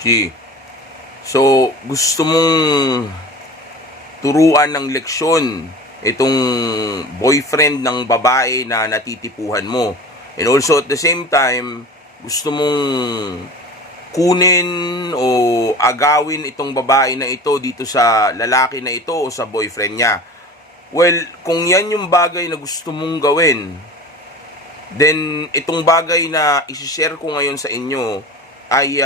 See, so gusto mong turuan ng leksyon itong boyfriend ng babae na natitipuhan mo. And also at the same time, gusto mong kunin o agawin itong babae na ito dito sa lalaki na ito o sa boyfriend niya. Well, kung yan yung bagay na gusto mong gawin, then itong bagay na isi-share ko ngayon sa inyo ay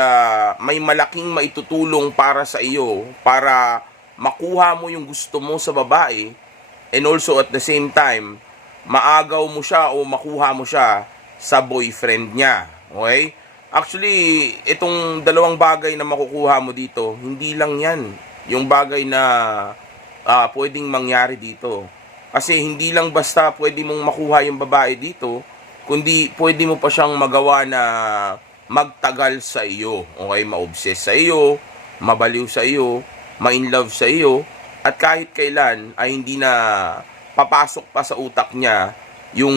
may malaking maitutulong para sa iyo para makuha mo yung gusto mo sa babae, and also at the same time maagaw mo siya o makuha mo siya sa boyfriend niya. Okay? Actually, itong dalawang bagay na makukuha mo dito, hindi lang yan yung bagay na pwedeng mangyari dito. Kasi hindi lang basta pwede mong makuha yung babae dito, kundi pwede mo pa siyang magawa na magtagal sa iyo. Okay? Ma-obsess sa iyo, mabaliw sa iyo, ma-in love sa iyo, at kahit kailan ay hindi na papasok pa sa utak niya yung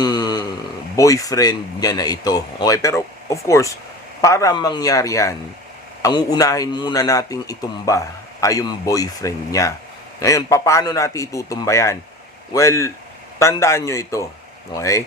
boyfriend niya na ito. Okay? Pero of course, para mangyari yan, ang uunahin muna nating itumba ay yung boyfriend niya. Ngayon, paano natin itutumba yan? Well, tandaan nyo ito. Okay?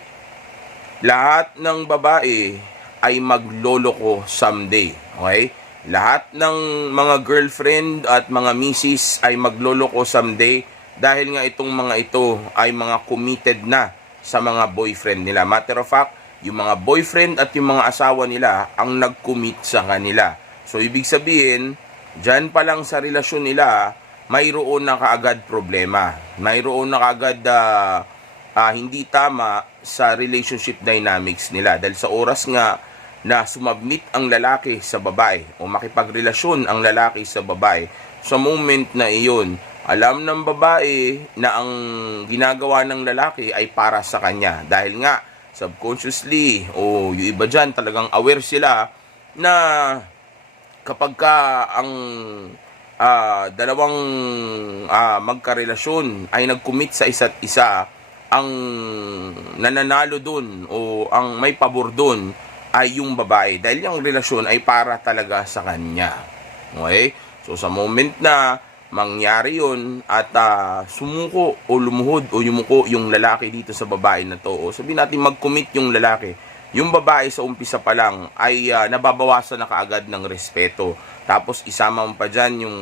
Lahat ng babae ay magloloko someday. Okay? Lahat ng mga girlfriend at mga misis ay magloloko someday dahil nga itong mga ito ay mga committed na sa mga boyfriend nila. Matter of fact, yung mga boyfriend at yung mga asawa nila ang nag-commit sa kanila. So, ibig sabihin, dyan pa lang sa relasyon nila, mayroon na kaagad problema. Mayroon na kaagad hindi tama sa relationship dynamics nila. Dahil sa oras nga na sumabmit ang lalaki sa babae o makipagrelasyon ang lalaki sa babae, sa moment na iyon, alam ng babae na ang ginagawa ng lalaki ay para sa kanya. Dahil nga, subconsciously o yung iba dyan talagang aware sila na kapag ka ang dalawang magkarelasyon ay nag-commit sa isa't isa, ang nananalo dun o ang may pabor dun ay yung babae dahil yung relasyon ay para talaga sa kanya. Okay? So sa moment na mangyari yun at sumuko o lumuhod o yumuko yung lalaki dito sa babae na to, o sabihin natin mag-commit yung lalaki, yung babae sa umpisa pa lang ay nababawasan na kaagad ng respeto. Tapos isama mo pa dyan yung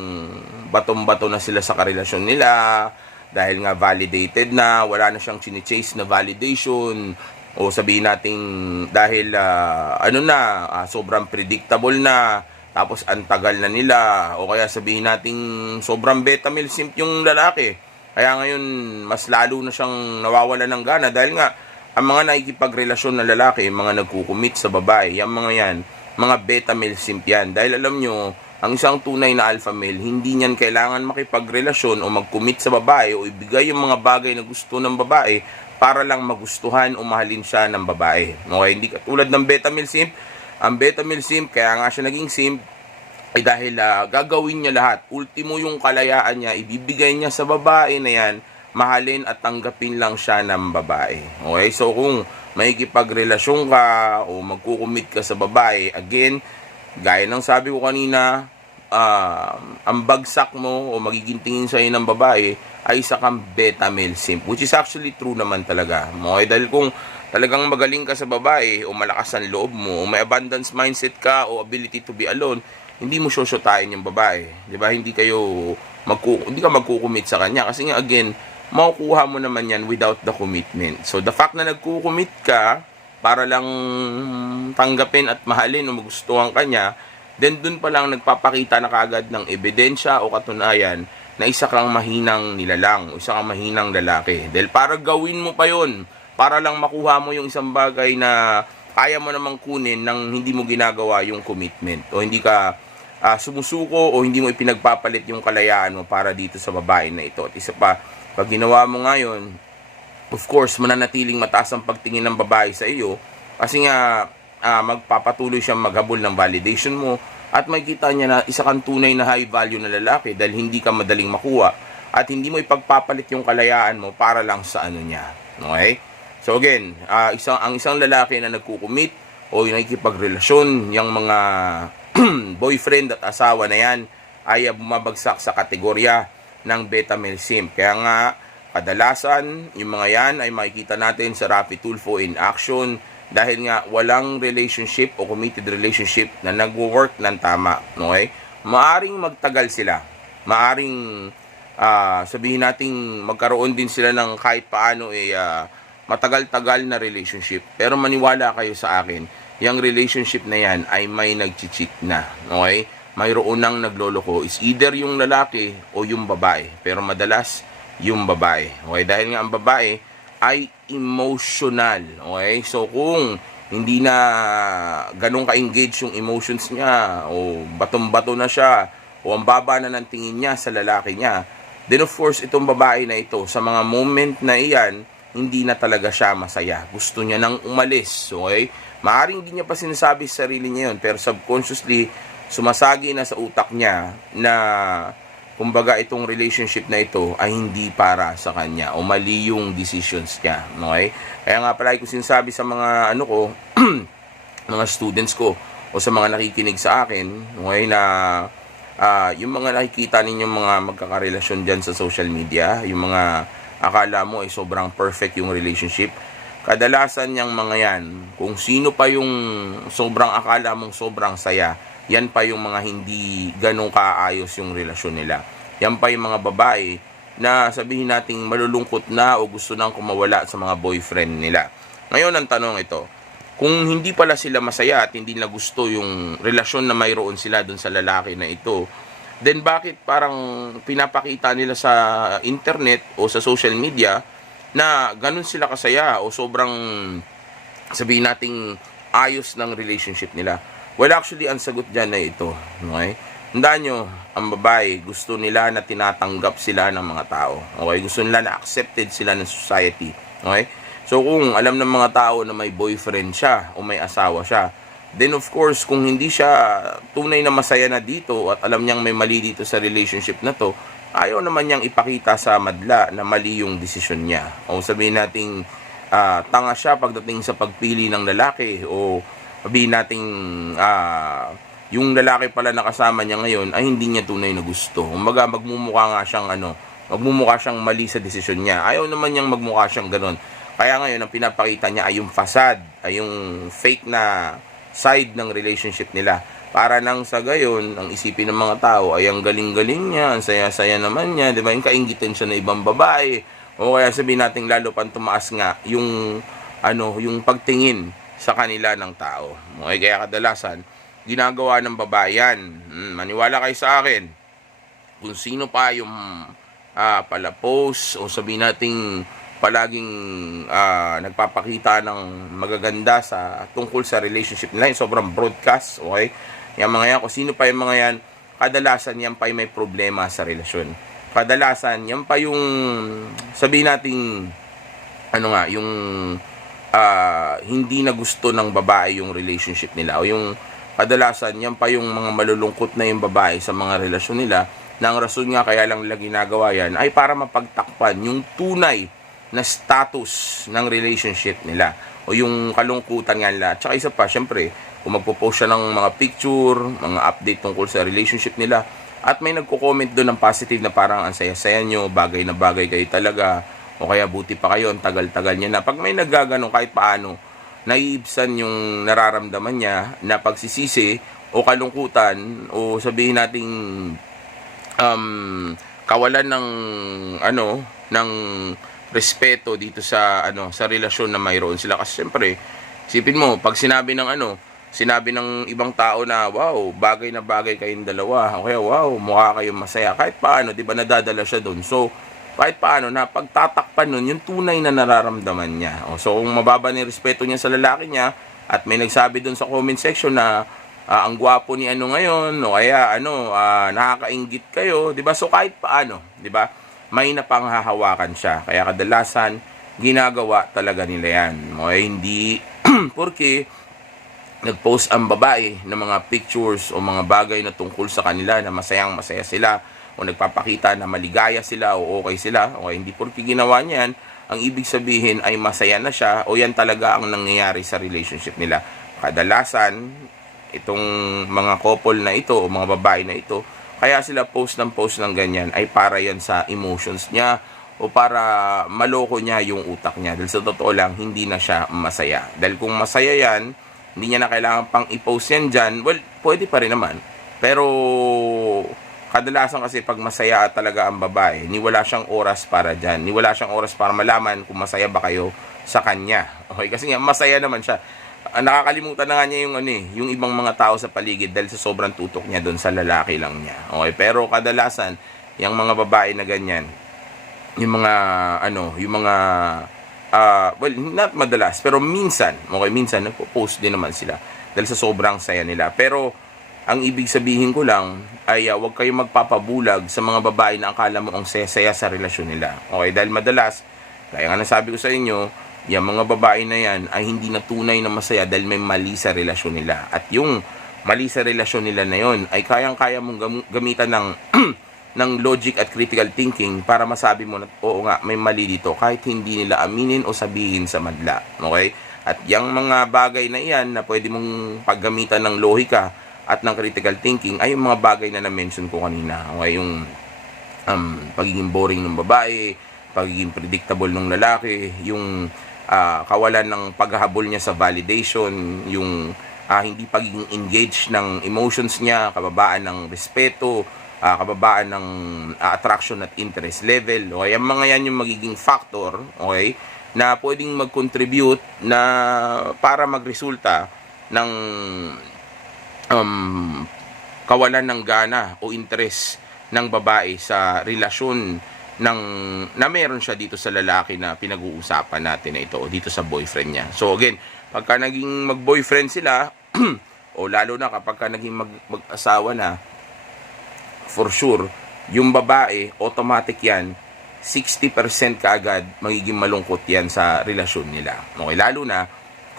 batong-bato na sila sa karelasyon nila dahil nga validated na, wala na siyang chine-chase na validation, o sabihin natin dahil sobrang predictable na, tapos ang tagal na nila, o kaya sabihin natin sobrang beta male simp yung lalaki. Kaya ngayon mas lalo na siyang nawawala ng gana dahil nga ang mga nakikipagrelasyon na lalaki, mga nagkukumit sa babae, yung mga yan, mga beta male simp yan. Dahil alam nyo, ang isang tunay na alpha male, hindi niyan kailangan makipagrelasyon o magkumit sa babae o ibigay yung mga bagay na gusto ng babae para lang magustuhan o mahalin siya ng babae. Okay, hindi katulad ng beta male simp. Ang beta male simp, kaya nga siya naging simp, ay dahil gagawin niya lahat. Ultimo yung kalayaan niya, ibibigay niya sa babae na yan, mahalin at tanggapin lang siya ng babae. Okay, so kung makikipagrelasyon ka o magkukumit ka sa babae, again, gaya ng sabi ko kanina, ang bagsak mo o magiging tingin sa'yo ng babae ay isa kang beta male simp, which is actually true naman talaga. Okay, dahil kung talagang magaling ka sa babae o malakas ang loob mo o may abundance mindset ka o ability to be alone, hindi mo shoshyotain yung babae. Di ba? Hindi ka magkukumit sa kanya kasi nga again, makukuha mo naman yan without the commitment. So the fact na nagkukumit ka para lang tanggapin at mahalin o magustuhan kanya, then dun pa lang nagpapakita na kaagad ng ebidensya o katunayan na isa kang mahinang nilalang o isa kang mahinang lalaki. Dahil para gawin mo pa yon, para lang makuha mo yung isang bagay na kaya mo namang kunin nang hindi mo ginagawa yung commitment o hindi ka sumusuko o hindi mo ipinagpapalit yung kalayaan mo para dito sa babae na ito. At isa pa, pag ginawa mo ngayon, of course, mananatiling mataas ang pagtingin ng babae sa iyo kasi nga magpapatuloy siyang maghabol ng validation mo at makikita niya na isa kang tunay na high value na lalaki dahil hindi ka madaling makuha at hindi mo ipagpapalit yung kalayaan mo para lang sa ano niya. Okay? So again, ang isang lalaki na nagkukumit o yung nakikipagrelasyon, yung mga boyfriend at asawa na yan ay bumabagsak sa kategorya ng beta male simp. Kaya nga, kadalasan, yung mga yan ay makikita natin sa Raffy Tulfo in action dahil nga walang relationship o committed relationship na nagwo-work ng tama. Okay? Maaring magtagal sila. Maaring sabihin natin magkaroon din sila ng kahit paano matagal-tagal na relationship. Pero maniwala kayo sa akin, yung relationship na yan ay may nag-cheat na. Okay? Mayroon nang nagloloko. Is either yung lalaki o yung babae. Pero madalas, yung babae. Okay? Dahil nga ang babae ay emotional. Okay? So kung hindi na ganun ka-engage yung emotions niya, o batong-bato na siya, o ang baba na ng tingin niya sa lalaki niya, then of course, itong babae na ito, sa mga moment na iyan, hindi na talaga siya masaya. Gusto niya nang umalis. Okay? Maaring hindi niya pa sinasabi sa sarili niya yun, pero subconsciously, sumasagi na sa utak niya na kumbaga itong relationship na ito ay hindi para sa kanya o mali yung decisions niya. Okay? Kaya nga pala ko sinasabi sa mga mga students ko o sa mga nakikinig sa akin, okay, na yung mga nakikita ninyong mga magkakarelasyon dyan sa social media, yung mga akala mo ay sobrang perfect yung relationship, kadalasan yung mga yan, kung sino pa yung sobrang akala mong sobrang saya, yan pa yung mga hindi ganong kaayos yung relasyon nila. Yan pa yung mga babae na sabihin nating malulungkot na o gusto nang kumawala sa mga boyfriend nila. Ngayon ang tanong ito, kung hindi pala sila masaya at hindi na gusto yung relasyon na mayroon sila dun sa lalaki na ito, then bakit parang pinapakita nila sa internet o sa social media na ganun sila kasaya o sobrang sabihin nating ayos ng relationship nila? Well, actually, ang sagot dyan ay ito. Okay? Tandaan nyo, ang babae, gusto nila na tinatanggap sila ng mga tao. Okay? Gusto nila na accepted sila ng society. Okay? So, kung alam ng mga tao na may boyfriend siya o may asawa siya, then of course, kung hindi siya tunay na masaya na dito at alam niyang may mali dito sa relationship na to, ayaw naman niyang ipakita sa madla na mali yung desisyon niya. O sabihin nating tanga siya pagdating sa pagpili ng lalaki o sabihin nating yung lalaki pala na kasama niya ngayon ay hindi niya tunay na gusto. Kumbaga magmumukha siyang mali sa desisyon niya. Ayaw naman niyang magmukha siyang ganun. Kaya ngayon ang pinapakita niya ay yung facade, ay yung fake na side ng relationship nila. Para nang sa gayon, ang isipin ng mga tao ay ang galing-galing niya, ang saya-saya naman niya, di ba? Yung kaingitin siya na ibang babae. O kaya sabihin natin lalo pang tumaas nga yung yung pagtingin sa kanila ng tao. Okay, kaya kadalasan, ginagawa ng babae yan. Maniwala kayo sa akin. Kung sino pa yung pala-post o sabihin nating palaging nagpapakita ng magaganda tungkol sa relationship nila, yung sobrang broadcast, okay? Yung mga yan, kung sino pa yung mga yan, kadalasan yan pa yung may problema sa relasyon. Kadalasan, yan pa yung sabihin nating yung hindi na gusto ng babae yung relationship nila, o yung kadalasan yan pa yung mga malulungkot na yung babae sa mga relasyon nila, na ang rason nga kaya lang nila ginagawa yan ay para mapagtakpan yung tunay na status ng relationship nila o yung kalungkutan nga nila. Tsaka isa pa, syempre, kung magpo-post siya ng mga picture, mga update tungkol sa relationship nila, at may nagko-comment doon ng positive na parang ang saya-saya nyo, bagay na bagay kayo talaga, o kaya buti pa kayo, ang tagal-tagal niya na. Pag may naggaganong kahit paano, naiibsan yung nararamdaman niya na pagsisisi o kalungkutan o sabihin nating kawalan ng respeto dito sa sa relasyon na mayroon sila. Kasi siyempre, isipin mo, pag sinabi ng ibang tao na wow, bagay na bagay kayong dalawa, okay, wow, mukha kayong masaya, kahit paano, 'di ba, nadadala siya doon. So kahit paano na pagtatakpan nun yung tunay na nararamdaman niya. So kung mababa ni respeto niya sa lalaki niya at may nagsabi doon sa comment section na ang gwapo ni ngayon, o kaya nakakainggit kayo, 'di ba? So kahit paano, 'di ba? May napanghahawakan siya. Kaya kadalasan ginagawa talaga nila 'yan. O hindi porque nag-post ang babae ng mga pictures o mga bagay na tungkol sa kanila na masayang-masaya sila o nagpapakita na maligaya sila o okay sila. O hindi porque ginawa niya yan, ang ibig sabihin ay masaya na siya o yan talaga ang nangyayari sa relationship nila. Kadalasan, itong mga couple na ito o mga babae na ito, kaya sila post ng ganyan ay para yan sa emotions niya o para maloko niya yung utak niya. Dahil sa totoo lang, hindi na siya masaya. Dahil kung masaya yan, hindi niya na kailangan pang i-post yan dyan, well, pwede pa rin naman. Pero kadalasan kasi pag masaya talaga ang babae, ni wala siyang oras para dyan. Ni wala siyang oras para malaman kung masaya ba kayo sa kanya. Okay, kasi nga masaya naman siya. Nakakalimutan na nga niya yung yung ibang mga tao sa paligid dahil sa sobrang tutok niya doon sa lalaki lang niya. Okay, pero kadalasan yung mga babae na ganyan, yung mga well, not madalas, pero minsan nagpo-post din naman sila dahil sa sobrang saya nila. Pero ang ibig sabihin ko lang ay huwag kayong magpapabulag sa mga babae na akala mo ang saya sa relasyon nila. Okay, dahil madalas, kaya nga nasabi ko sa inyo, yung mga babae na yan ay hindi na tunay na masaya dahil may mali sa relasyon nila. At yung mali sa relasyon nila na yon ay kayang-kaya mong gamitan ng ng logic at critical thinking para masabi mo na oo nga, may mali dito kahit hindi nila aminin o sabihin sa madla. Okay? At yung mga bagay na iyan na pwede mong paggamitan ng lohika at ng critical thinking ay yung mga bagay na na-mention ko kanina. Okay? Yung pagiging boring ng babae, pagiging predictable ng lalaki, yung kawalan ng paghahabol niya sa validation, yung hindi pagiging engaged ng emotions niya, kababaan ng respeto, kababaan ng attraction at interest level. Okay, ang mga yan yung magiging factor, okay, na pwedeng mag-contribute na para magresulta ng kawalan ng gana o interest ng babae sa relasyon na meron siya dito sa lalaki na pinag-uusapan natin na ito o dito sa boyfriend niya. So again, pagka naging mag-boyfriend sila o lalo na kapag naging mag-asawa na, for sure, yung babae, automatic yan, 60% kaagad magiging malungkot yan sa relasyon nila. Okay, lalo na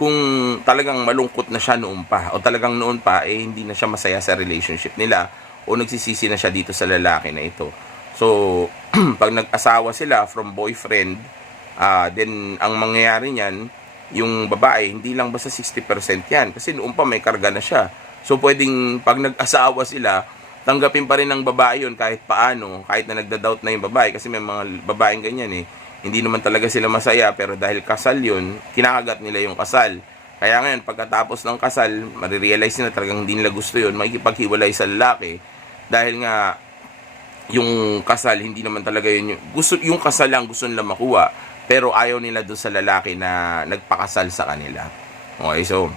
kung talagang malungkot na siya noon pa o talagang noon pa hindi na siya masaya sa relationship nila o nagsisisi na siya dito sa lalaki na ito. So, pag nag-asawa sila from boyfriend, then ang mangyayari niyan, yung babae, hindi lang basta 60% yan. Kasi noon pa may karga na siya. So, pwedeng pag nag-asawa sila, tanggapin pa rin ng babae yun kahit paano, kahit na nagda-doubt na yung babae. Kasi may mga babaeng ganyan Hindi naman talaga sila masaya, pero dahil kasal yun, kinakagat nila yung kasal. Kaya ngayon, pagkatapos ng kasal, marirealize nila talagang hindi nila gusto yun, makikipaghiwalay sa lalaki. Dahil nga, yung kasal hindi naman talaga yun yung kasal lang gusto nila makuha, pero ayaw nila doon sa lalaki na nagpakasal sa kanila. Okay, so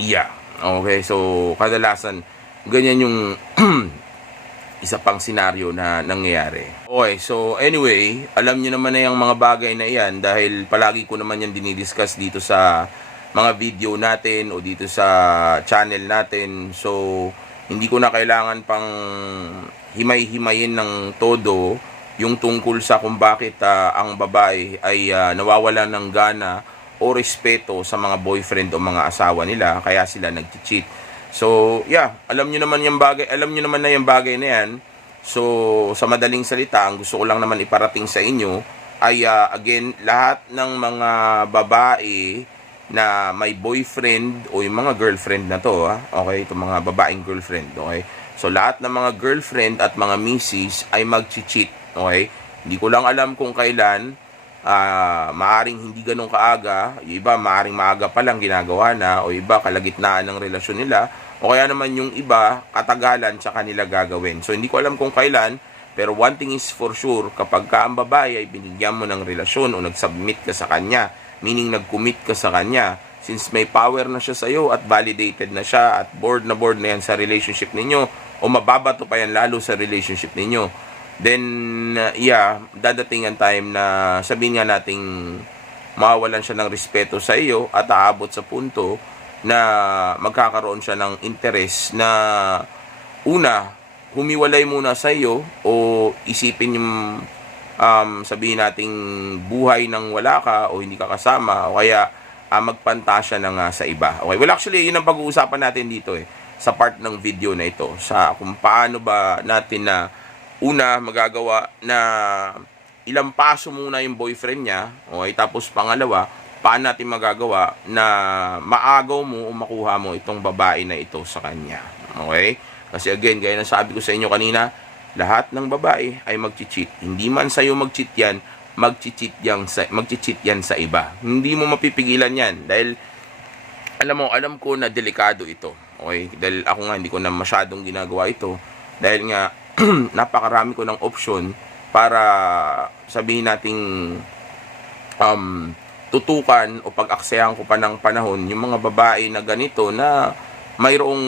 yeah. Okay, so kadalasan ganyan yung isa pang senaryo na nangyayari. Okay, so anyway, alam niyo naman na yung mga bagay na iyan dahil palagi ko naman yan dinidiscuss dito sa mga video natin o dito sa channel natin. So hindi ko na kailangan pang himay-himayin ng todo yung tungkol sa kung bakit ang babae ay nawawalan ng gana o respeto sa mga boyfriend o mga asawa nila, kaya sila nag-cheat. So, yeah, alam niyo naman na yung bagay na yan. So, sa madaling salita, ang gusto ko lang naman iparating sa inyo ay again, lahat ng mga babae na may boyfriend o yung mga girlfriend na to, okay, itong mga babaeng girlfriend, okay. So, lahat ng mga girlfriend at mga misis ay mag-cheat, okay? Hindi ko lang alam kung kailan, maaring hindi ganun kaaga, yung iba maaring maaga pa lang ginagawa na, o iba kalagitnaan ng relasyon nila, o kaya naman yung iba, katagalan sa kanila gagawin. So, hindi ko alam kung kailan, pero one thing is for sure, kapag ka ang babae ay binigyan mo ng relasyon o nag-submit ka sa kanya, meaning nag-commit ka sa kanya, since may power na siya sa iyo at validated na siya at board na yan sa relationship ninyo, o mababato pa yan lalo sa relationship ninyo, then yeah, dadating ang time na sabihin nga nating mawawalan siya ng respeto sa iyo at aabot sa punto na magkakaroon siya ng interest na una, humiwalay muna sa iyo o isipin yung sabihin nating buhay ng wala ka o hindi ka kasama o kaya magpantasya na sa iba. Okay, well actually yun ang pag-uusapan natin dito sa part ng video na ito, sa kung paano ba natin na una magagawa na ilang paso muna yung boyfriend niya, okay, tapos pangalawa, paano natin magagawa na maagaw mo o makuha mo itong babae na ito sa kanya. Okay? Kasi again, gaya ng sabi ko sa inyo kanina, lahat ng babae ay mag-cheat. Hindi man sa'yo mag-cheat yan, mag-cheat yan sa iba. Hindi mo mapipigilan yan dahil alam ko na delikado ito. Okay? Dahil ako nga hindi ko na masyadong ginagawa ito dahil nga napakarami ko ng option para sabihin nating tutukan o pag-aksayahan ko pa ng panahon yung mga babae na ganito na mayroong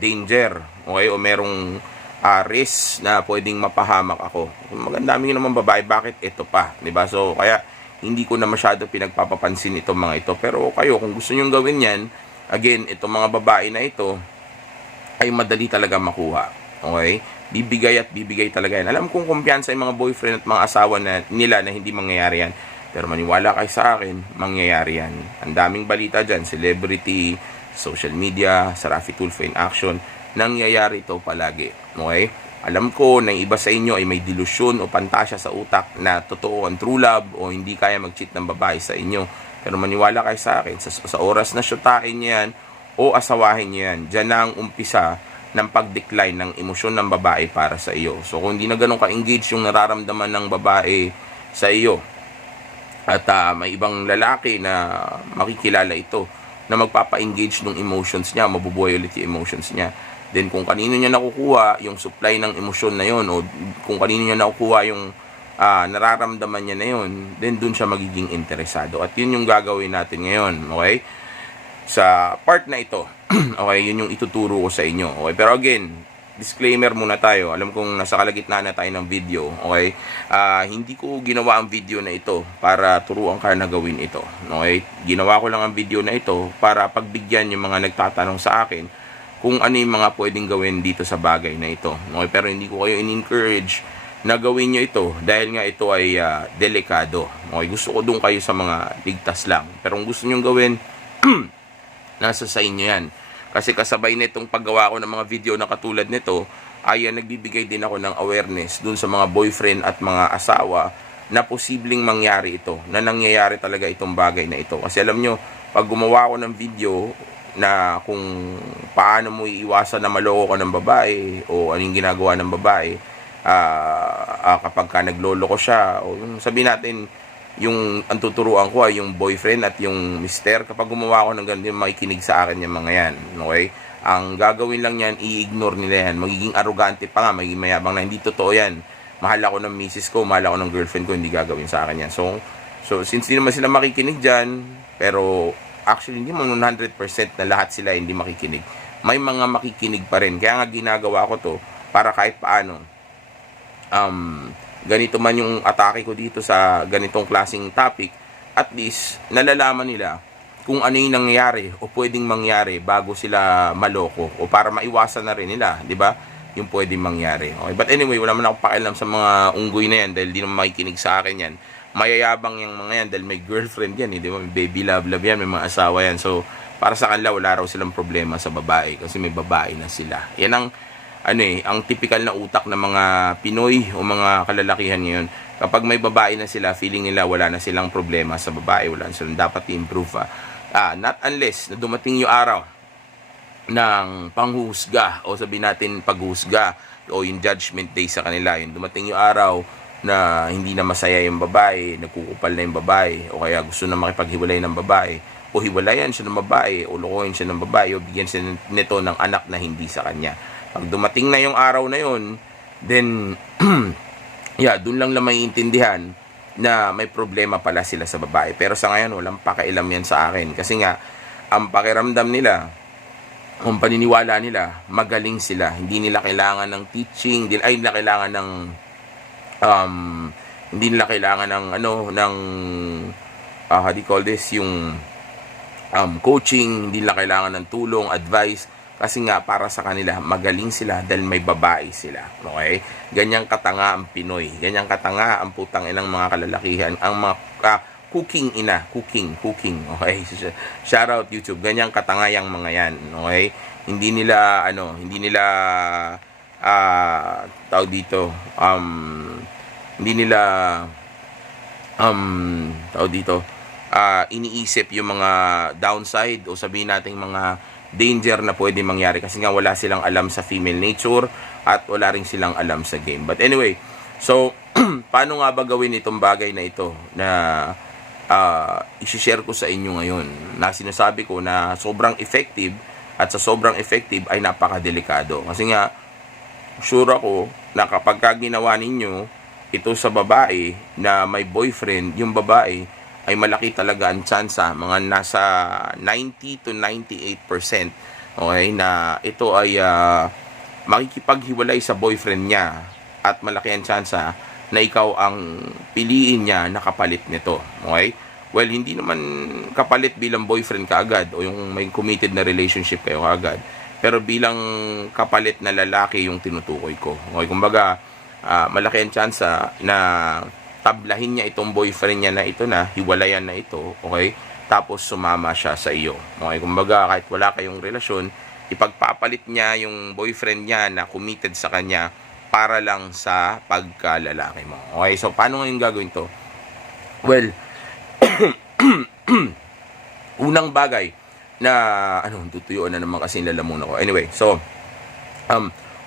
danger, okay, o merong risk na pwedeng mapahamak ako. Magandami naman babae, bakit ito pa, 'di ba? So kaya hindi ko na masyado pinagpapapansin itong mga ito. Pero kayo, kung gusto niyo gawin 'yan, again, itong mga babae na ito ay madali talaga makuha. Okay? Bibigay at bibigay talaga yan. Alam kong kumpiyansa yung mga boyfriend at mga asawa nila na hindi mangyayari yan. Pero maniwala kayo sa akin, mangyayari yan. Ang daming balita dyan, celebrity, social media, sa Raffy Tulfo in action, nangyayari ito palagi. Okay? Alam ko na iba sa inyo ay may delusyon o pantasya sa utak na totoo ang true love o hindi kaya mag-cheat ng babae sa inyo. Pero maniwala kayo sa akin, sa oras na syutain niya yan o asawahin niya yan, dyan na ang umpisa ng pag-decline ng emosyon ng babae para sa iyo. So kung hindi na ganun ka-engage yung nararamdaman ng babae sa iyo at may ibang lalaki na makikilala ito na magpapa-engage ng emotions niya, mabubuhay ulit yung emotions niya, then kung kanino niya nakukuha yung supply ng emosyon na yon o kung kanino niya nakukuha yung nararamdaman niya na yon, then dun siya magiging interesado. At yun yung gagawin natin ngayon, okay? Sa part na ito, okay, yun yung ituturo ko sa inyo. Okay, pero again, disclaimer muna tayo. Alam kong nasa kalagitnaan na tayo ng video, okay? Hindi ko ginawa ang video na ito para turuan ka na gawin ito. Okay? Ginawa ko lang ang video na ito para pagbigyan yung mga nagtatanong sa akin kung ano yung mga pwedeng gawin dito sa bagay na ito. Okay? Pero hindi ko kayo in-encourage na gawin nyo ito dahil nga ito ay delikado. Okay? Gusto ko doon kayo sa mga ligtas lang. Pero kung gusto nyo gawin, nasa sa inyo yan. Kasi kasabay nitong paggawa ko ng mga video na katulad nito, ay nagbibigay din ako ng awareness dun sa mga boyfriend at mga asawa na posibleng mangyari ito, na nangyayari talaga itong bagay na ito. Kasi alam nyo, pag gumawa ko ng video na kung paano mo iiwasan na maloko ka ng babae o anong ginagawa ng babae kapag ka nagloloko siya, o yung sabihin natin, yung ang tuturuan ko ay yung boyfriend at yung mister. Kapag gumawa ko ng ganun, makikinig sa akin yung mga yan. Okay? Ang gagawin lang yan, i-ignore nila yan. Magiging arrogante pa nga, magiging mayabang na hindi totoo yan. Mahal ako ng misis ko, mahal ako ng girlfriend ko, hindi gagawin sa akin yan. So since hindi naman sila makikinig dyan, pero actually hindi mo 100% na lahat sila hindi makikinig. May mga makikinig pa rin. Kaya nga ginagawa ko to para kahit paano ganito man yung atake ko dito sa ganitong klaseng topic, at least nalalaman nila kung ano yung nangyayari o pwedeng mangyari bago sila maloko, o para maiwasan na rin nila, di ba, yung pwedeng mangyari. Okay? But anyway, wala man akong pakialam sa mga unggoy na yan dahil di naman makikinig sa akin yan. Mayayabang yung mga yan dahil may girlfriend yan, di ba? May baby love yan, may mga asawa yan. So para sa kanila wala raw silang problema sa babae kasi may babae na sila. Yan ang ang typical na utak ng mga Pinoy o mga kalalakihan ngayon. Kapag may babae na sila, feeling nila wala na silang problema sa babae, wala na silang dapat i-improve. Not unless na dumating yung araw ng panghuhusga o sabihin natin paghusga o yung judgment day sa kanila. Yung dumating yung araw na hindi na masaya yung babae, nagkukupal na yung babae, o kaya gusto na makipaghiwalay ng babae, o hiwalayan siya ng babae, o lokohin siya ng babae, o bigyan siya nito ng anak na hindi sa kanya. Pag dumating na yung araw na yun, then, dun lang maiintindihan na may problema pala sila sa babae. Pero sa ngayon, walang pakialam yan sa akin. Kasi nga, ang pakiramdam nila, ang paniniwala nila, magaling sila. Hindi nila kailangan ng teaching, hindi nila kailangan ng, hindi nila kailangan ng, how do you call this, yung coaching, hindi nila kailangan ng tulong, advice. Kasi nga, para sa kanila, magaling sila dahil may babae sila. Okay? Ganyang katanga ang Pinoy. Ganyang katanga ang putang inang mga kalalakihan. Ang mga cooking ina. Cooking. Okay? Shout out YouTube. Ganyang katanga yung mga yan. Okay? Hindi nila, tawag dito, hindi nila, tawag dito, iniisip yung mga downside o sabihin nating mga danger na pwede mangyari kasi nga wala silang alam sa female nature at wala rin silang alam sa game. But anyway, so paano nga ba gawin itong bagay na ito na isi-share ko sa inyo ngayon, na sinasabi ko na sobrang effective, at sa sobrang effective ay napakadelikado. Kasi nga, sure ako na kapag ginawa ninyo ito sa babae na may boyfriend, yung babae ay malaki talaga ang tsansa, mga nasa 90 to 98%, okay, na ito ay makikipaghiwalay sa boyfriend niya, at malaki ang tsansa na ikaw ang piliin niya na kapalit nito. Okay? Well, hindi naman kapalit bilang boyfriend ka agad o yung may committed na relationship kayo agad. Pero bilang kapalit na lalaki yung tinutukoy ko. Okay? Kumbaga, malaki ang tsansa na tablahin niya itong boyfriend niya na ito, na hiwalayan na ito. Okay? Tapos sumama siya sa iyo. Okay? Kumbaga, kahit wala kayong relasyon, ipagpapalit niya yung boyfriend niya na committed sa kanya para lang sa pagkalalaki mo. Okay, so paano ngayon gagawin to? Well, unang bagay na, tutuyuan na naman kasi lalamunan ko. Anyway, so,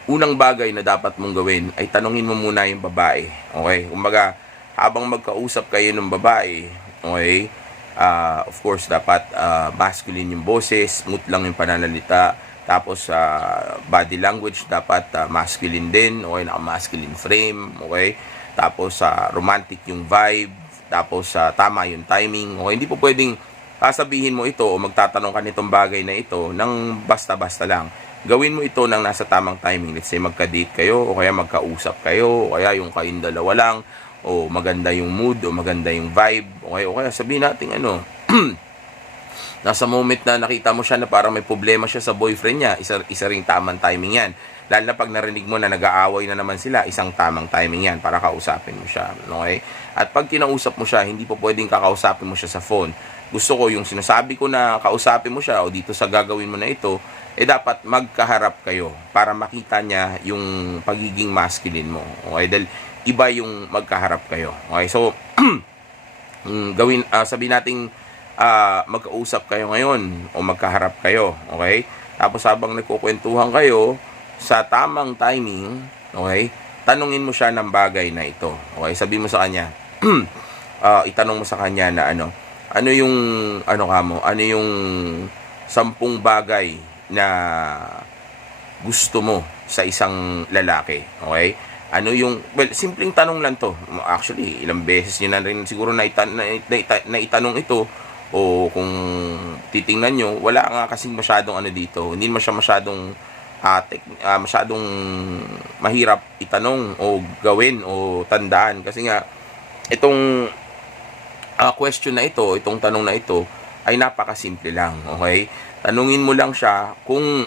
unang bagay na dapat mong gawin ay tanungin mo muna yung babae. Okay, kumbaga, habang magkausap kayo ng babae, okay, of course, dapat masculine yung boses, smooth lang yung pananalita. Tapos body language dapat masculine din, okay, naka-masculine frame, okay. Tapos romantic yung vibe, tapos tama yung timing, okay. Hindi po pwedeng sasabihin mo ito o magtatanong ka nitong bagay na ito nang basta-basta lang. Gawin mo ito nang nasa tamang timing. Let's say magka-date kayo o kaya magkausap kayo o kaya yung kayong dalawa lang, o maganda yung mood o maganda yung vibe, okay, o kaya sabihin natin nasa moment na nakita mo siya na parang may problema siya sa boyfriend niya, isa ring tamang timing yan. Lalo na pag narinig mo na nag-aaway na naman sila, isang tamang timing yan para kausapin mo siya. Okay? At pag kinausap mo siya, hindi po pwedeng kakausapin mo siya sa phone. Gusto ko yung sinasabi ko na kausapin mo siya o dito sa gagawin mo na ito, dapat magkaharap kayo para makita niya yung pagiging masculine mo. Okay? Dahil iba yung magkaharap kayo. Okay? So, sabihin nating magkausap kayo ngayon o magkaharap kayo, okay? Tapos habang nagkukwentuhan kayo, sa tamang timing, okay, tanungin mo siya ng bagay na ito, okay? Sabihin mo sa kanya, itanong mo sa kanya na ano yung, ano yung 10 bagay na gusto mo sa isang lalaki, okay? Ano yung, well, simpleng tanong lang to. Actually, ilang beses nyo na rin siguro na itanong ito. O kung titingnan nyo, wala nga kasing masyadong dito. Hindi naman siya masyadong mahirap itanong o gawin o tandaan. Kasi nga, itong question na ito, itong tanong na ito, ay napakasimple lang. Okay? Tanungin mo lang siya kung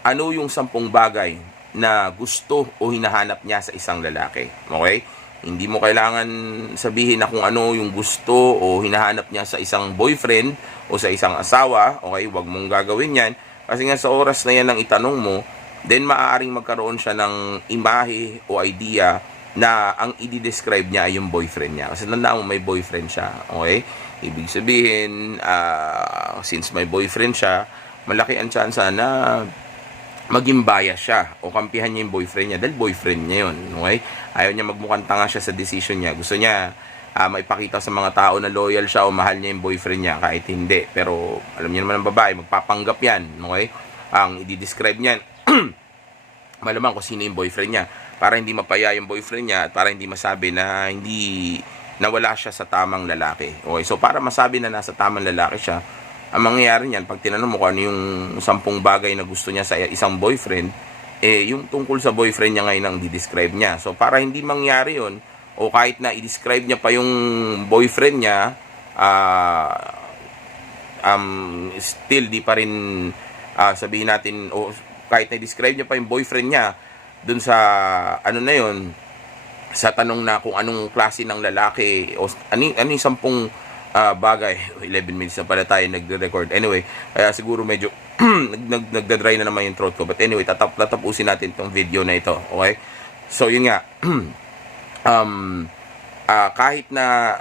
ano yung 10 bagay na gusto o hinahanap niya sa isang lalaki. Okay? Hindi mo kailangan sabihin na kung ano yung gusto o hinahanap niya sa isang boyfriend o sa isang asawa. Okay, huwag mong gagawin yan. Kasi nga sa oras na yan ng itanong mo, then maaaring magkaroon siya ng imahe o idea na ang i-describe niya ay yung boyfriend niya. Kasi tandaan mo, may boyfriend siya. Okay? Ibig sabihin, since may boyfriend siya, malaki ang tsansa na maging bias siya o kampihan niya yung boyfriend niya dahil boyfriend niya yun. Okay? Ayaw niya magmukhang tanga siya sa decision niya. Gusto niya maipakita sa mga tao na loyal siya o mahal niya yung boyfriend niya kahit hindi. Pero alam niyo naman ang babae, magpapanggap yan. Okay? Ang i-describe niyan, malamang kung sino yung boyfriend niya para hindi mapaya yung boyfriend niya at para hindi masabi na nawala siya sa tamang lalaki. Okay? So para masabi na nasa tamang lalaki siya, ang mangyayari niyan, pag tinanong mo kung ano yung 10 bagay na gusto niya sa isang boyfriend, yung tungkol sa boyfriend niya ngayon ang di-describe niya. So, para hindi mangyari yon o kahit na i-describe niya pa yung boyfriend niya, still di pa rin sabihin natin, o kahit na i-describe niya pa yung boyfriend niya, dun sa, na yon sa tanong na kung anong klase ng lalaki, o ano yung 10 bagay. 11 minutes na pala tayo nagre-record. Anyway, kaya siguro medyo nagda-dry na naman yung throat ko. But anyway, tatapusin natin tong video na ito. Okay? So, yun nga. Kahit na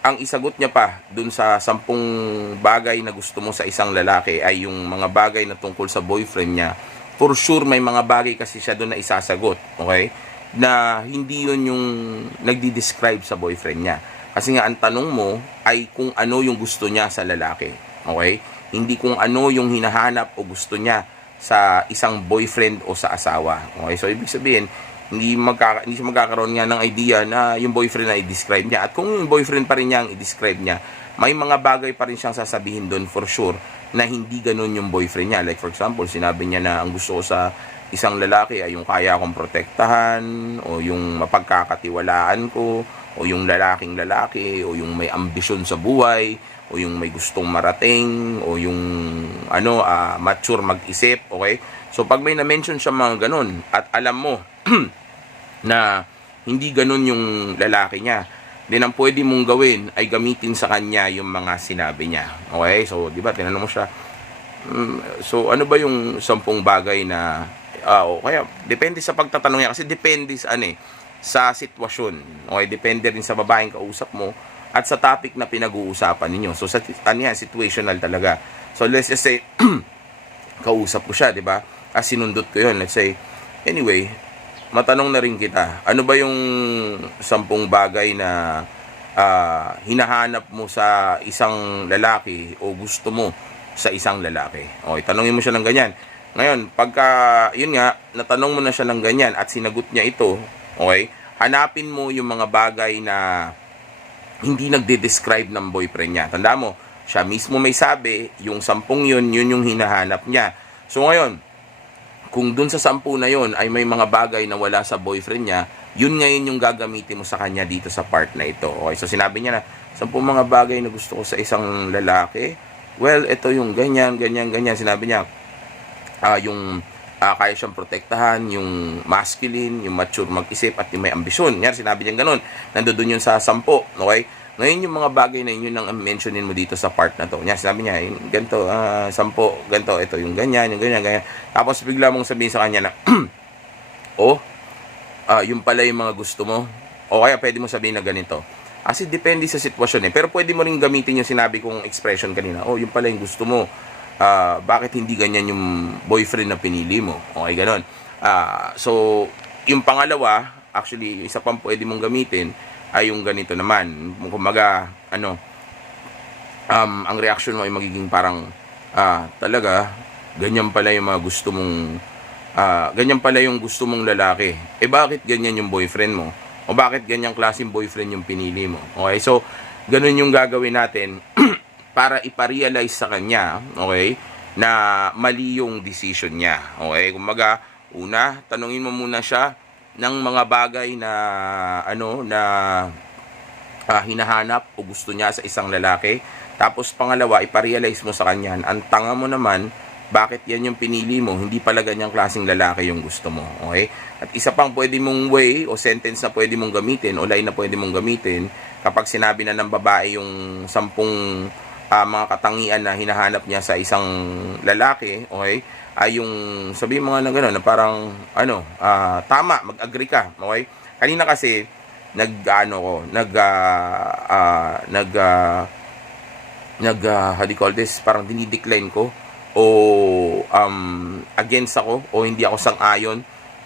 ang isagot niya pa dun sa 10 bagay na gusto mo sa isang lalaki ay yung mga bagay na tungkol sa boyfriend niya, for sure may mga bagay kasi siya doon na isasagot, okay? Na hindi yun yung nagdi-describe sa boyfriend niya. Kasi nga ang tanong mo ay kung ano yung gusto niya sa lalaki, okay? Hindi kung ano yung hinahanap o gusto niya sa isang boyfriend o sa asawa, okay? So ibig sabihin, hindi siya magkakaroon nga ng idea na yung boyfriend na i-describe niya. At kung yung boyfriend pa rin niya ang i-describe niya, may mga bagay pa rin siyang sasabihin doon for sure na hindi ganun yung boyfriend niya. Like for example, sinabi niya na ang gusto ko sa isang lalaki ay yung kaya akong protektahan, o yung mapagkakatiwalaan ko, o yung lalaking lalaki, o yung may ambisyon sa buhay, o yung may gustong marating, o yung mature mag-isip, okay? So pag may na-mention siya mga ganun at alam mo na hindi ganun yung lalaki niya, then ang pwede mong gawin ay gamitin sa kanya yung mga sinabi niya. Okay? So, di ba, tinanong mo siya, so ano ba yung 10 bagay na, kaya, depende sa pagtatanong niya, kasi depende sa sitwasyon. Okay? Depende rin sa babaeng kausap mo at sa topic na pinag-uusapan ninyo. So, situational talaga. So, let's just say, kausap ko siya, di ba? Sinundot ko yun. Let's say, anyway, matanong na rin kita, ano ba yung 10 bagay na hinahanap mo sa isang lalaki o gusto mo sa isang lalaki? Okay, tanongin mo siya ng ganyan. Ngayon, pagka, yun nga, natanong mo na siya ng ganyan at sinagot niya ito, okay, hanapin mo yung mga bagay na hindi nagde-describe ng boyfriend niya. Tanda mo, siya mismo may sabi, yung 10 yun yung hinahanap niya. So ngayon, kung dun sa 10 na yon ay may mga bagay na wala sa boyfriend niya, yun ngayon yung gagamitin mo sa kanya dito sa part na ito. Okay, so sinabi niya na, 10 mga bagay na gusto ko sa isang lalaki. Well, ito yung ganyan. Sinabi niya, kaya siyang protektahan, yung masculine, yung mature mag-isip, at yung may ambisyon. Yan, sinabi niya ganun. Nandoon yun sa 10. Okay? Ngayon yung mga bagay na yun ang mentionin mo dito sa part na to. Yan, sinabi niya, ganito, 10, ganito, ito yung ganyan. Tapos bigla mong sabihin sa kanya na, yung pala yung mga gusto mo. O kaya pwede mo sabihin na ganito. Kasi depende sa sitwasyon Pero pwede mo rin gamitin yung sinabi kong expression kanina. Yung pala yung gusto mo. Bakit hindi ganyan yung boyfriend na pinili mo? Okay, ganon. So, yung pangalawa, actually, isa pang pwede mong gamitin, ay yung ganito naman. Kumbaga, ang reaction mo ay magiging parang, talaga, ganyan pala yung mga gusto mong, ganyan pala yung gusto mong lalaki. Bakit ganyan yung boyfriend mo? O bakit ganyang klaseng boyfriend yung pinili mo? Okay, so, ganun yung gagawin natin para iparealize sa kanya, okay, na mali yung decision niya. Okay, kumbaga, una, tanungin mo muna siya ng mga bagay na hinahanap o gusto niya sa isang lalaki. Tapos pangalawa, iparealize mo sa kanya, ang tanga mo naman, bakit yan yung pinili mo, hindi pala ganyang klaseng lalaki yung gusto mo. Okay? At isa pang pwede mong way o sentence na pwede mong gamitin o line na pwede mong gamitin kapag sinabi na ng babae yung 10 mga katangian na hinahanap niya sa isang lalaki, okay, ay yung sabihin mga na gano'n na parang tama, mag-agree ka, okay? Kanina kasi how do you call this, parang dinidecline ko o against ako o hindi ako sang-ayon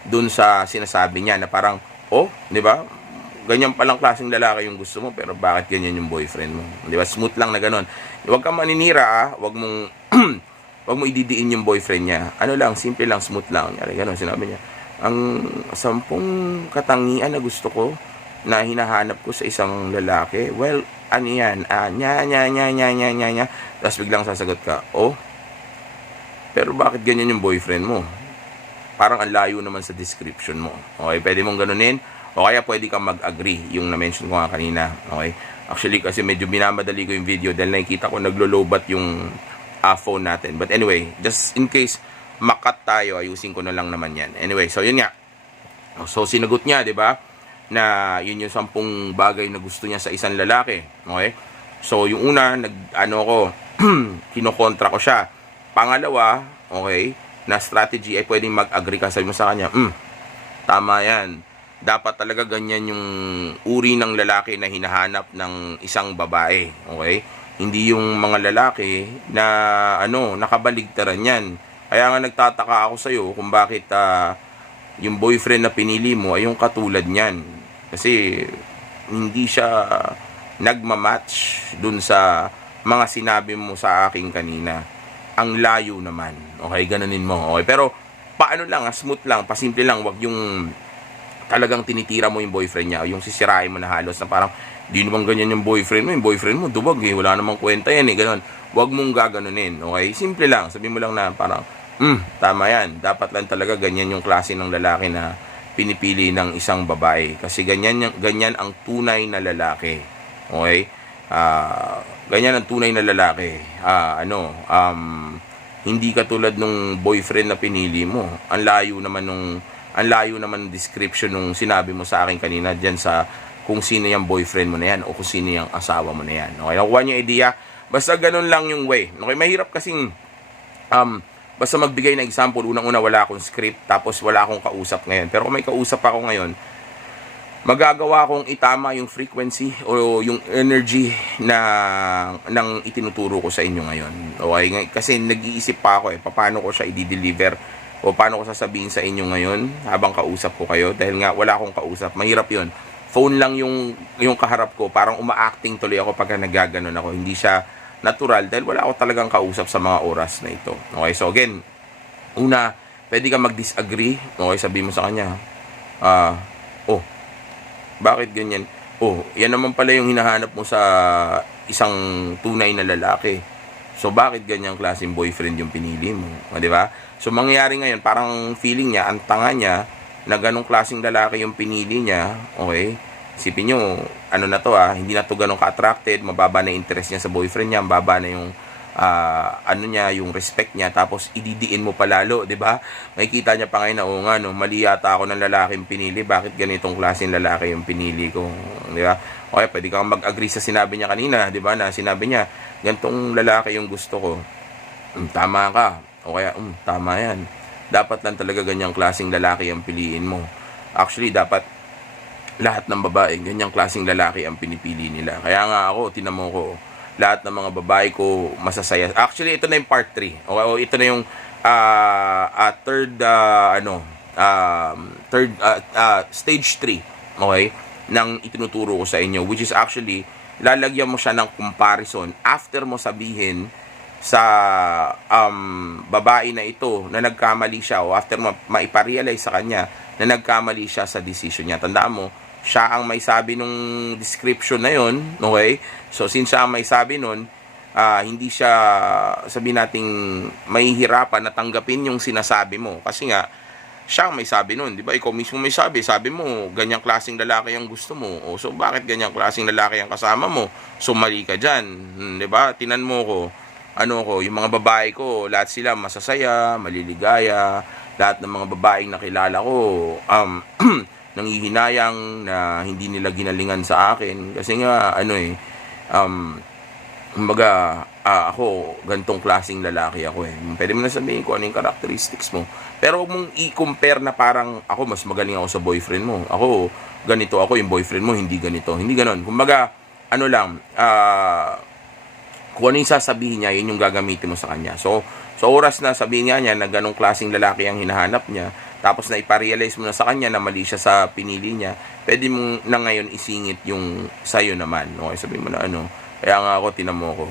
dun sa sinasabi niya na parang di ba? Ganyan palang klaseng lalaki yung gusto mo, pero bakit ganyan yung boyfriend mo? Di ba? Smooth lang na gano'n. Huwag kang maninira, Huwag mong wag mo ididiin yung boyfriend niya. Simple lang, smooth lang. Gano'n, sinabi niya. Ang 10 katangian na gusto ko na hinahanap ko sa isang lalaki, well, ano yan? Nya. Tapos biglang sasagot ka, pero bakit ganyan yung boyfriend mo? Parang ang layo naman sa description mo. Okay, pwede mong ganunin. O kaya pwede kang mag-agree, yung na-mention ko nga kanina. Okay? Actually, kasi medyo binamadali ko yung video dahil nakikita ko naglo-lowbat yung phone natin. But anyway, just in case makat tayo, ayusin ko na lang naman yan. Anyway, so yun nga. So sinagot niya, di ba? Na yun yung 10 bagay na gusto niya sa isang lalaki. Okay? So yung una, kinokontra ko siya. Pangalawa, okay, na strategy ay pwedeng mag-agree ka. Sabi mo sa kanya, tama yan. dapat talaga ganyan yung uri ng lalaki na hinahanap ng isang babae. Okay? Hindi yung mga lalaki na nakabaligtaran yan. Kaya nga nagtataka ako sa'yo kung bakit yung boyfriend na pinili mo ay yung katulad niyan. Kasi hindi siya nagmamatch dun sa mga sinabi mo sa akin kanina. Ang layo naman. Okay, ganunin mo. Okay, pero paano lang, smooth lang, pasimple lang, wag yung talagang tinitira mo yung boyfriend niya, yung sisirain mo na halos na parang, di naman ganyan yung boyfriend mo, duwag eh, wala namang kwenta yan eh, ganun. Wag mong gaganunin, okay? Simple lang, sabihin mo lang na parang, tama yan, dapat lang talaga ganyan yung klase ng lalaki na pinipili ng isang babae. Kasi ganyan ang tunay na lalaki, okay? Ganyan ang tunay na lalaki. Hindi katulad nung boyfriend na pinili mo. Ang layo naman ng description nung sinabi mo sa akin kanina diyan sa kung sino yung boyfriend mo na yan o kung sino yung asawa mo na yan. Okay, nakuha niyo idea? Basta ganun lang yung way. Okay, mahirap kasing basta magbigay ng example. Unang-una wala akong script, tapos wala akong kausap ngayon. Pero kung may kausap ako ngayon, magagawa kong itama yung frequency o yung energy ng itinuturo ko sa inyo ngayon. Okay? Kasi nag-iisip pa ako paano ko siya i-deliver o paano ko sasabihin sa inyo ngayon habang kausap ko kayo dahil nga wala akong kausap. Mahirap yun. Phone lang yung kaharap ko. Parang uma-acting tuloy ako pagka nagaganon ako. Hindi siya natural dahil wala ako talagang kausap sa mga oras na ito. Okay? So again, una, pwede ka mag-disagree. Okay? Sabihin mo sa kanya, bakit ganyan? Yan naman pala yung hinahanap mo sa isang tunay na lalaki. So, bakit ganyang klaseng boyfriend yung pinili mo? Di ba? So, mangyayari ngayon, parang feeling niya, ang tanga niya, na ganong klaseng lalaki yung pinili niya, okay? Isipin nyo, na to hindi na to ganong ka-attracted, mababa na interest niya sa boyfriend niya, mababa na yung yung respect niya, tapos ididiin mo palalo, 'di ba? Makikita niya pa ngayon na mali yata ako ng lalaking pinili, bakit ganitong klaseng lalaki yung pinili ko, 'di ba? Okay, pwede kang mag-agree sa sinabi niya kanina, 'di ba? Na sinabi niya, ganitong lalaki yung gusto ko. Tama ka. O kaya, tama 'yan. Dapat lang talaga ganyang klaseng lalaki ang piliin mo. Actually, dapat lahat ng babae ganyang klaseng lalaki ang pinipili nila. Kaya nga ako, tinamo ko, lahat ng mga babae ko masasaya. Actually, ito na yung part 3. Okay, ito na yung stage 3, okay, ng itinuturo ko sa inyo, which is actually lalagyan mo siya ng comparison after mo sabihin sa babae na ito na nagkamali siya, o after maiparealize sa kanya na nagkamali siya sa decision niya. Tandaan mo, siya ang may sabi nung description na yon, okay? So, since siya ang may sabi nun, hindi siya, sabihin nating, mahihirapan na tanggapin yung sinasabi mo. Kasi nga, siya ang may sabi nun, di ba? Ikaw mismo may sabi mo, ganyang klaseng lalaki ang gusto mo. O, so, bakit ganyang klaseng lalaki ang kasama mo? So, mali ka dyan, di ba? Tinan mo ko, yung mga babae ko, lahat sila masasaya, maliligaya, lahat ng mga babaeng nakilala ko, nanghihinayang na hindi nila ginalingan sa akin kasi nga ako gantong klaseng lalaki ako Pwede mo na sabihin kung ano yung characteristics mo, pero huwag mong i-compare na parang ako mas magaling ako sa boyfriend mo, ako ganito, ako yung boyfriend mo hindi ganito, hindi ganon. Kumbaga kung ano yung sasabihin niya, yun yung gagamitin mo sa kanya. So oras na sabihin niya na ganong klaseng lalaki ang hinahanap niya, tapos na iparealize mo na sa kanya na mali siya sa pinili niya, pwede mong na ngayon isingit yung sayo naman. Okay, sabihin mo na kaya nga ako, tinamo ko,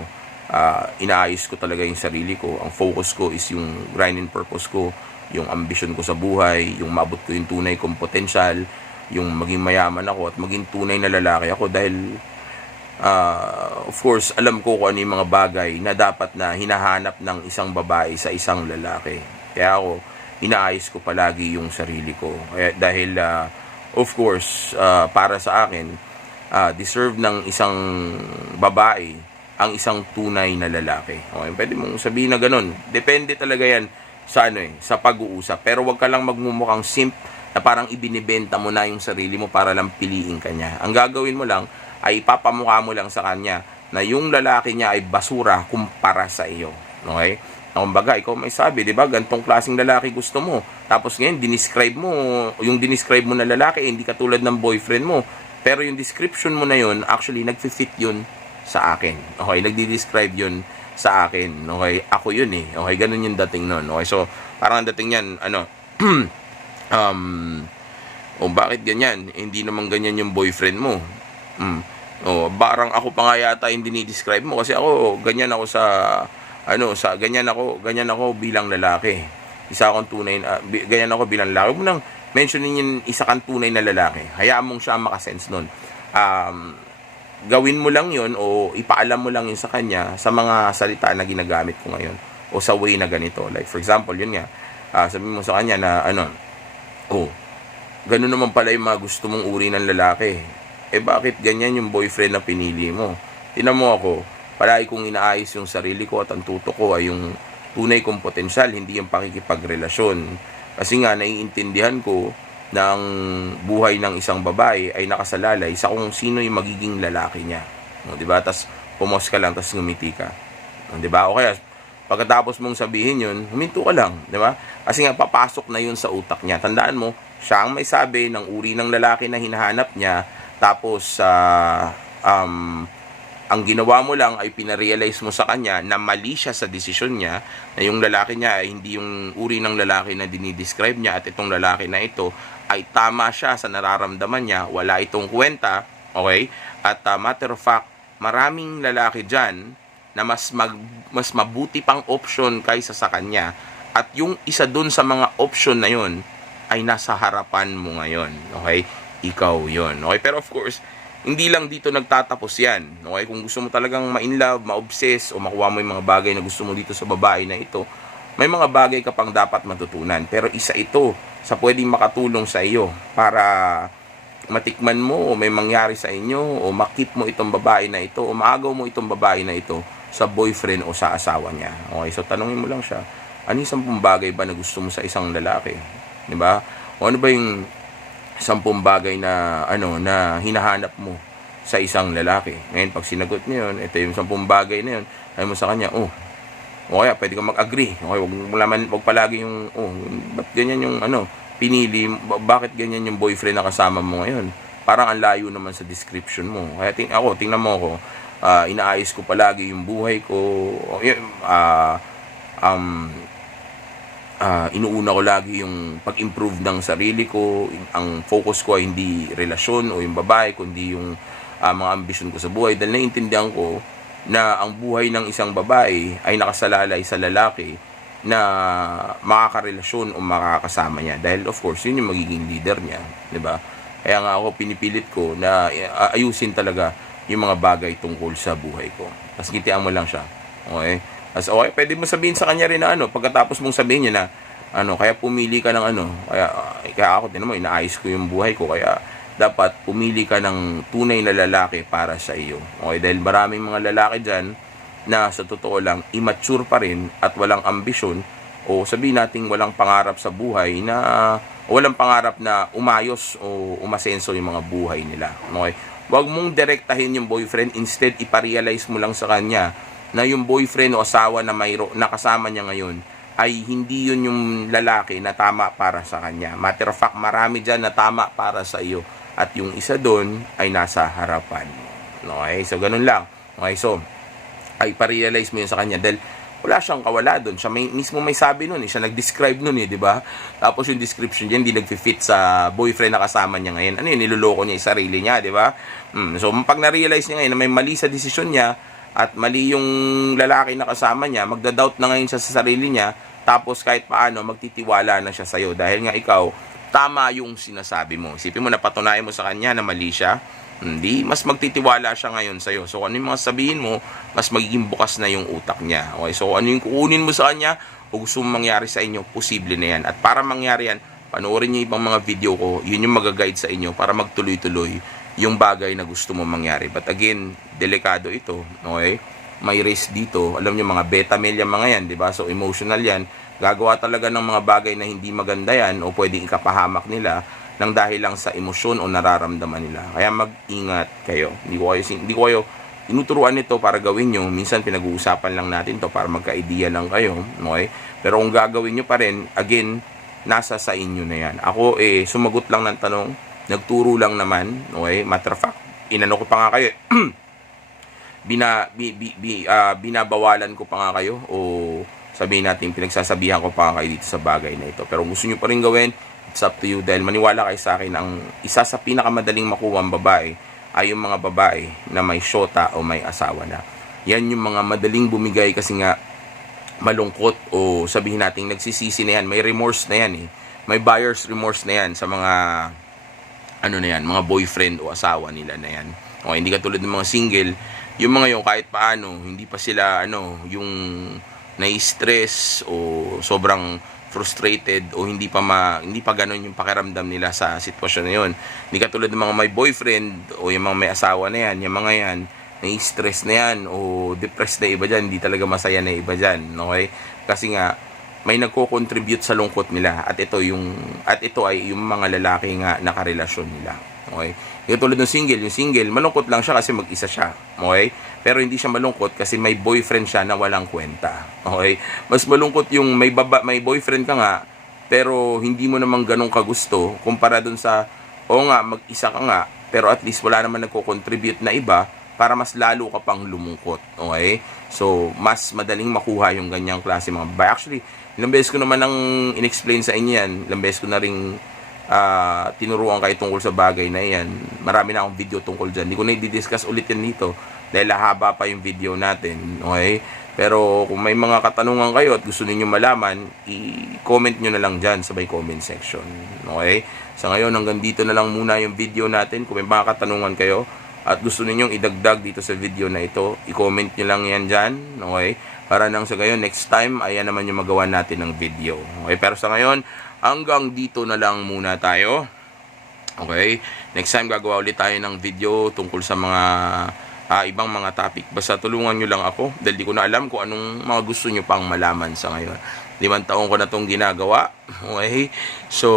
inaayos ko talaga yung sarili ko. Ang focus ko is yung grinding purpose ko, yung ambition ko sa buhay, yung maabot ko yung tunay kong potential, yung maging mayaman ako at maging tunay na lalaki ako dahil of course, alam ko kung ano yung mga bagay na dapat na hinahanap ng isang babae sa isang lalaki. Kaya ako, inaayos ko palagi yung sarili ko. Kaya, dahil, of course, para sa akin, deserve ng isang babae ang isang tunay na lalaki. Okay? Pwede mong sabihin na ganun. Depende talaga yan sa, sa pag-uusap. Pero wag ka lang magmumukhang simp na parang ibinibenta mo na yung sarili mo para lang piliin ka niya. Ang gagawin mo lang ay ipapamukha mo lang sa kanya na yung lalaki niya ay basura kumpara sa iyo. Okay? Kumbaga, ikaw may sabi, di ba? Gantong klaseng lalaki gusto mo. Tapos ngayon, yung dinescribe mo na lalaki, hindi katulad ng boyfriend mo. Pero yung description mo na yun, actually, nagfi-fit yun sa akin. Okay, nagdi-describe yun sa akin. Okay, ako yun eh. Okay, ganun yung dating nun. Okay, so, parang ang dating yan, bakit ganyan? Hindi naman ganyan yung boyfriend mo. Parang ako pa nga yata yung dinidescribe mo kasi ako, ganyan ako ganyan ako bilang lalaki. Isa akong tunay na, ganyan ako bilang lalaki. Huwag mo nang mentionin yung isa kang tunay na lalaki. Hayaan mong siya makasense nun. Gawin mo lang yun o ipaalam mo lang yun sa kanya sa mga salita na ginagamit ko ngayon o sa way na ganito. Like for example, yun nga, sabihin mo sa kanya na ganun naman pala yung mga gusto mong uri ng lalaki. Bakit ganyan yung boyfriend na pinili mo? Tingnan mo ako, palagi kong inaayos yung sarili ko at ang tutok ko ay yung tunay kong potensyal, hindi yung pakikipagrelasyon. Kasi nga, naiintindihan ko na ang buhay ng isang babae ay nakasalalay sa kung sino yung magiging lalaki niya. Diba? Tapos, pumos ka lang, tapos ngumiti ka. Diba? O kaya, pagkatapos mong sabihin yun, huminto ka lang. Diba? Kasi nga, papasok na yun sa utak niya. Tandaan mo, siya ang may sabi ng uri ng lalaki na hinahanap niya, tapos, ang ginawa mo lang ay pinarealize mo sa kanya na mali siya sa desisyon niya, na yung lalaki niya ay hindi yung uri ng lalaki na dinidescribe niya at itong lalaki na ito ay tama siya sa nararamdaman niya, wala itong kwenta, okay? At matter of fact, maraming lalaki dyan na mas mabuti pang option kaysa sa kanya at yung isa dun sa mga option na yun ay nasa harapan mo ngayon, okay? Ikaw yun, okay? Pero of course, hindi lang dito nagtatapos yan. Okay? Kung gusto mo talagang ma-inlove, ma-obsess, o makuha mo yung mga bagay na gusto mo dito sa babae na ito, may mga bagay ka pang dapat matutunan. Pero isa ito sa pwedeng makatulong sa iyo para matikman mo o may mangyari sa inyo o makip mo itong babae na ito o maagaw mo itong babae na ito sa boyfriend o sa asawa niya. Okay? So, tanungin mo lang siya, ano yung 10 bagay ba na gusto mo sa isang lalaki? Diba? O ano ba yung 10 bagay na na hinahanap mo sa isang lalaki. Ngayon, pag sinagot niyo yun, ito yung 10 bagay na yun, ay mo sa kanya, kaya pwede ka mag-agree. Okay, wag palagi yung, ba't ganyan yung, pinili, bakit ganyan yung boyfriend na kasama mo ngayon? Parang ang layo naman sa description mo. Kaya tingnan mo ako, inaayos ko palagi yung buhay ko, inuuna ko lagi yung pag-improve ng sarili ko. Ang focus ko ay hindi relasyon o yung babae, kundi yung mga ambisyon ko sa buhay. Dahil naiintindihan ko na ang buhay ng isang babae ay nakasalalay sa lalaki na makakarelasyon o makakasama niya. Dahil of course, yun yung magiging leader niya. Diba? Kaya nga ako pinipilit ko na ayusin talaga yung mga bagay tungkol sa buhay ko. Tapos ngitian mo lang siya. Okay? As okay, pwede mo sabihin sa kanya rin na pagkatapos mong sabihin niya na kaya pumili ka ng kaya ako din naman inaayos ko yung buhay ko, kaya dapat pumili ka ng tunay na lalaki para sa iyo. Okay, dahil maraming mga lalaki diyan na sa totoo lang immature pa rin at walang ambisyon o sabihin nating walang pangarap sa buhay na walang pangarap na umayos o umasenso yung mga buhay nila. Okay? Huwag mong direktahin yung boyfriend, instead iparealize mo lang sa kanya na yung boyfriend o asawa na kasama niya ngayon ay hindi yun yung lalaki na tama para sa kanya. Matter of fact, marami dyan na tama para sa iyo. At yung isa doon ay nasa harapan mo. Okay? So, ganun lang. Okay? So, ay parealize mo yun sa kanya. Dahil wala siyang kawala doon. Siya mismo may sabi nun. Siya nag-describe nun di ba? Tapos yung description niya hindi nag-fit sa boyfriend na kasama niya ngayon. Ano yun? Niloloko niya yung sarili niya, di ba? So, pag na-realize niya ngayon na may mali sa desisyon niya, at mali yung lalaki na kasama niya, magda-doubt na ngayon siya sa sarili niya, tapos kahit paano, magtitiwala na siya sa'yo. Dahil nga ikaw, tama yung sinasabi mo. Isipin mo, napatunayan mo sa kanya na mali siya, hindi, mas magtitiwala siya ngayon sa'yo. So, ano yung mga sabihin mo, mas magiging bukas na yung utak niya. Okay, so ano yung kukunin mo sa kanya, o gusto mong mangyari sa inyo, posible na yan. At para mangyari yan, panoorin niyo ibang mga video ko, yun yung mag-guide sa inyo para magtuloy-tuloy yung bagay na gusto mo mangyari. But again, delikado ito, okay? May risk dito. Alam niyo mga beta male yung mga yan, di ba? So emotional yan. Gagawa talaga ng mga bagay na hindi maganda yan o pwedeng ikapahamak nila nang dahil lang sa emosyon o nararamdaman nila. Kaya mag-ingat kayo. Hindi ko kayo tinuturuan nito para gawin nyo. Minsan pinag-uusapan lang natin to para magka-idea lang kayo. Okay? Pero kung gagawin nyo pa rin, again, nasa sa inyo na yan. Ako sumagot lang ng tanong, nagturo lang naman. Okay? Matter of fact, inano ko pa nga kayo. Binabawalan ko pa nga kayo o sabihin natin pinagsasabihan ko pa nga kayo dito sa bagay na ito. Pero gusto nyo pa rin gawin, it's up to you. Dahil maniwala kayo sa akin, ang isa sa pinakamadaling makuha ang babae ay yung mga babae na may syota o may asawa na. Yan yung mga madaling bumigay kasi nga malungkot o sabihin natin nagsisisi na yan. May remorse na yan eh. May buyer's remorse na yan sa mga mga boyfriend o asawa nila na yan. Okay, hindi katulad ng mga single. Yung mga yung kahit paano, hindi pa sila yung nai-stress o sobrang frustrated o hindi pa ganoon yung pakiramdam nila sa sitwasyon na yun. Hindi katulad ng mga may boyfriend o yung mga may asawa na yan, yung mga yan, nai-stress na yan o depressed na iba dyan, hindi talaga masaya na iba dyan. Okay? Kasi nga, may nagko-contribute sa lungkot nila at ito ay yung mga lalaki nga nakarelasyon nila. Okay? Yung tulad ng single, yung single, malungkot lang siya kasi mag-isa siya. Okay? Pero hindi siya malungkot kasi may boyfriend siya na walang kwenta. Okay? Mas malungkot yung may boyfriend ka nga, pero hindi mo naman ganun kagusto, kumpara dun sa, mag-isa ka nga, pero at least wala naman nagko-contribute na iba, para mas lalo ka pang lumungkot. Okay? So, mas madaling makuha yung ganyang klase mga babae. Actually, ilang beses ko naman nang in-explain sa inyo yan. Ilang beses ko na rin tinuruan kayo tungkol sa bagay na yan. Marami na akong video tungkol dyan. Hindi ko na i-discuss ulit yan dito dahil haba pa yung video natin. Okay? Pero kung may mga katanungan kayo at gusto niyo malaman, i-comment nyo na lang dyan sa may comment section. Okay? Sa ngayon, hanggang dito na lang muna yung video natin. Kung may mga katanungan kayo at gusto ninyong idagdag dito sa video na ito, i-comment nyo lang yan dyan. Okay? Para nang sa gayon, next time, ayan naman yung magawa natin ng video. Okay? Pero sa ngayon, hanggang dito na lang muna tayo. Okay? Next time, gagawa ulit tayo ng video tungkol sa mga ibang mga topic. Basta tulungan nyo lang ako dahil di ko na alam kung anong mga gusto nyo pang malaman sa ngayon. 5 taon ko na itong ginagawa. Okay? So,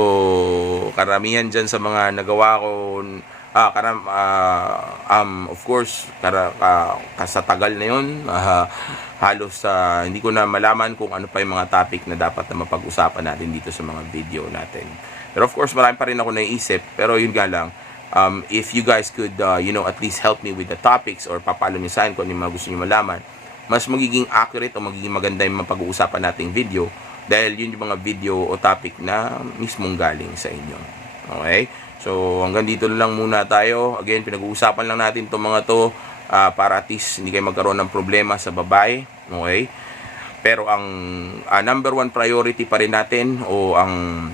karamihan dyan sa mga nagawa ko, of course, sa tagal na yun, halos hindi ko na malaman kung ano pa yung mga topic na dapat na mapag-usapan natin dito sa mga video natin. Pero of course, marami pa rin ako naisip. Pero yun nga lang, if you guys could, at least help me with the topics or papalo nyo sa akin kung ano yung mga gusto nyo malaman, mas magiging accurate o magiging maganda yung mapag-uusapan nating video dahil yun yung mga video o topic na mismong galing sa inyo. Okay? So, hanggang dito lang muna tayo. Again, pinag-uusapan lang natin itong mga to para at least hindi kayo magkaroon ng problema sa babae. Okay? Pero ang number 1 priority pa rin natin o ang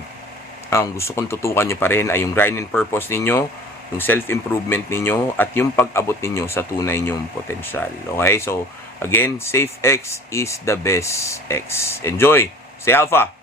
gusto kong tutukan nyo pa rin ay yung grind and purpose ninyo, yung self-improvement ninyo, at yung pag-abot ninyo sa tunay nyong potensyal. Okay? So, again, Safe X is the best X. Enjoy! Stay Alpha!